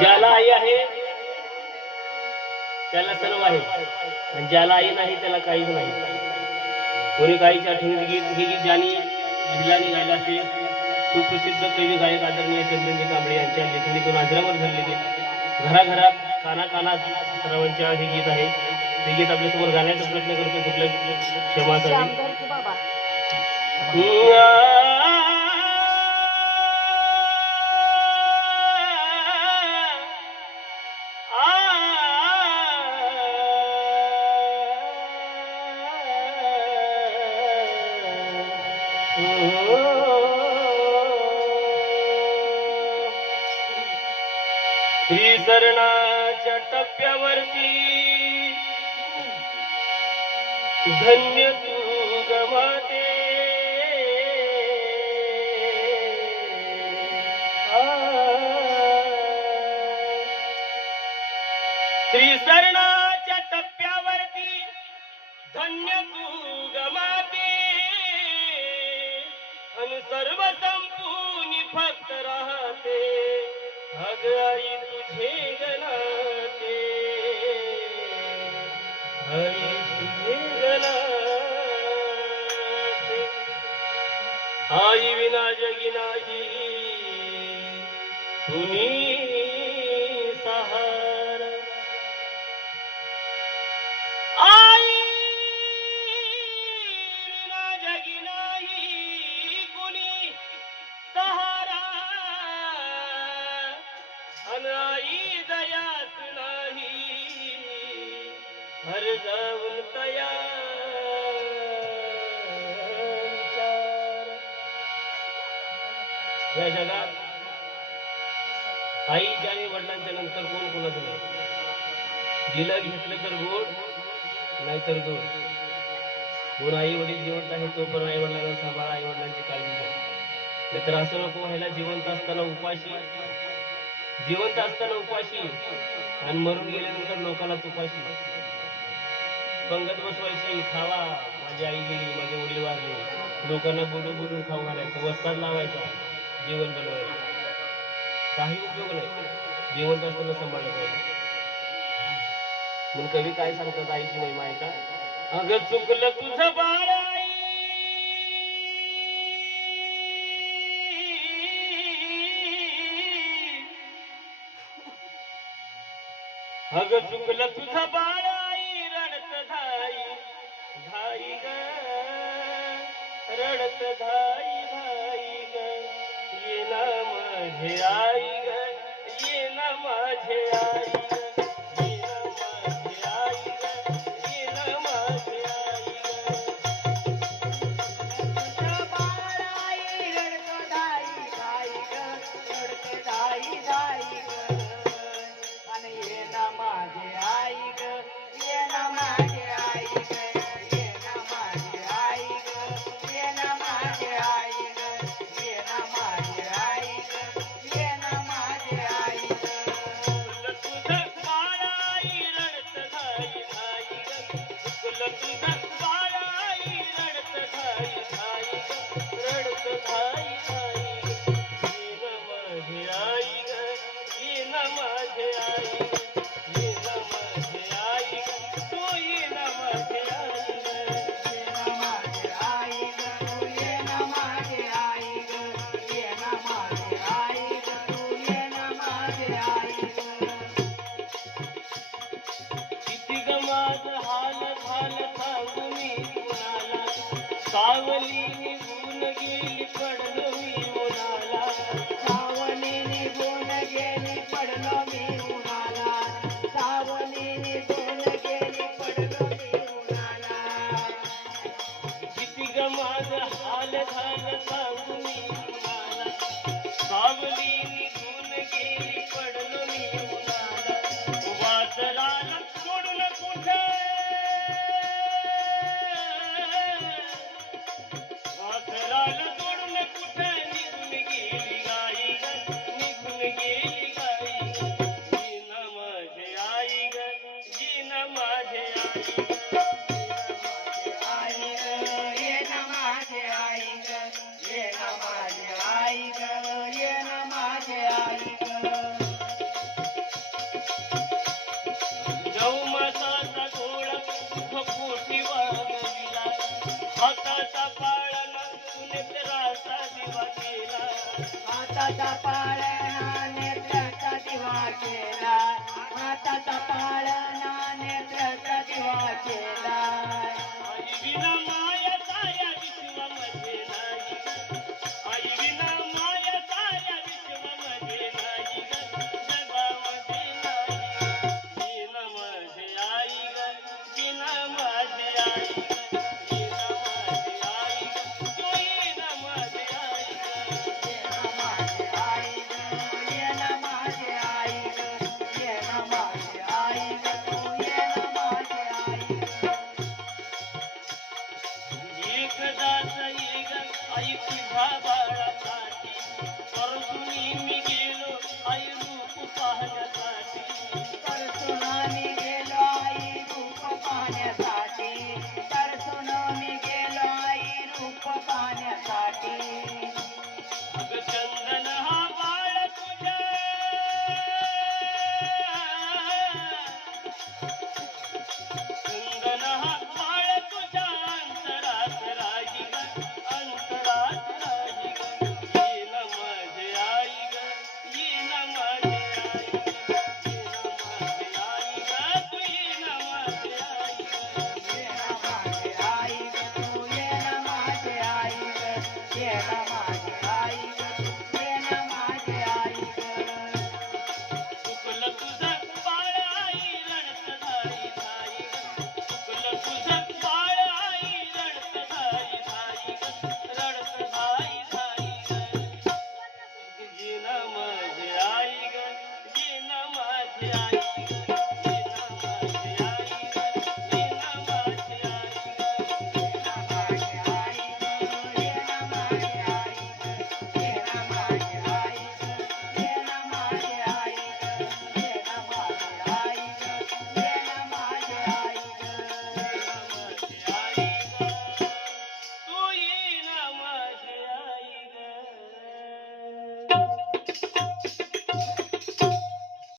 ज्याला आई आहे त्याला सर्व आहे आणि ज्याला आई नाही त्याला काहीच नाही. कोणी काहीच्या आठवणीत गीत हे गीत ज्यांनी जिल्ह्याने गायला असे सुप्रसिद्ध कवी गायक आदरणीय चंद्रजी कांबळे यांच्या लेखणीतून आजरावर धरलेले घराघरात कानाकानात सर्वांच्या हे गीत आहे. ते गीत आपल्यासमोर गाण्याचा प्रयत्न करतो. कुठल्या क्षमासाठी श्रीचरणाच्या टप्प्यावरती धन्य तू गमाते श्रीचरणाच्या टप्प्यावरती धन्य तू गमाते अन सर्व संपून फक्त राहते अग आई तुझे गणाते आई तुझे गणाते आई विना जगी नाही तुम्ही सहारा आई विना जगी नाही कुणी सहारा आई दयास नाही हर जाऊन तया या जगात आईच्या आणि वडिलांच्या नंतर कोण कोणाचं नाही. दिलं घेतलं तर गोड नाहीतर गोड. कोण आई वडील जिवंत आहे तो पण आई वडिलांना सांभाळा, आई वडिलांची काळजी घ्या. नाहीतर असं नको व्हायला जिवंत असताना उपाशी आणि मरून गेल्यानंतर लोकांना तुपाशी पंगत बसवायची. खावा माझी आई गेली, माझे वडील वारले, लोकांना बोलून बोलून खाऊ घालायचं, वस्ताद लावायचा, जेवण बनवायचं. काही उपयोग नाही. जिवंत असताना सांभाळलं पाहिजे. म्हणून कवी काय सांगतात आईची महिमा आहे का? अगं चुकलं तुझं बाळ आई, अगं चुकलं तुझं बाळ आई, रडत धाई धाई ग, रडत धाई धाई ग, ये ना माझे आई ग, ये ना माझे आई ग, ये ना माझे आई ग, ये ना माझे आई ग. तुझं बाळ आई रडत धाई धाई ग, रडत धाई धाई ग, आणि ये ना माझे आई ग, ये ना माझे आई ग, ये ना माझे आई ग, ये ना माझे आई ग, ये ना माझे आई ग, ये ना माझे आई ग. तुझं बाळ आई रडत धाई धाई ग, चुकलं तुझं बाळ आई रडत धाई धाई ग, रडत धाई धाई ग, ये ना माझे आई ग, ये ना माझे आई ग, ये ना माझे आई ग, तू ये ना माझे आई ग. ये ना माझे आई ग, तू ये ना माझे आई ग, ये ना माझे आई ग, तू ये ना माझे आई ग. किती ग माझं हाल झालं सांगू मी कुणाला, सावली निघून गेली पडलो मी उन्हाला, सावली निघून गेली पडलो मी उन्हाला, माझी आई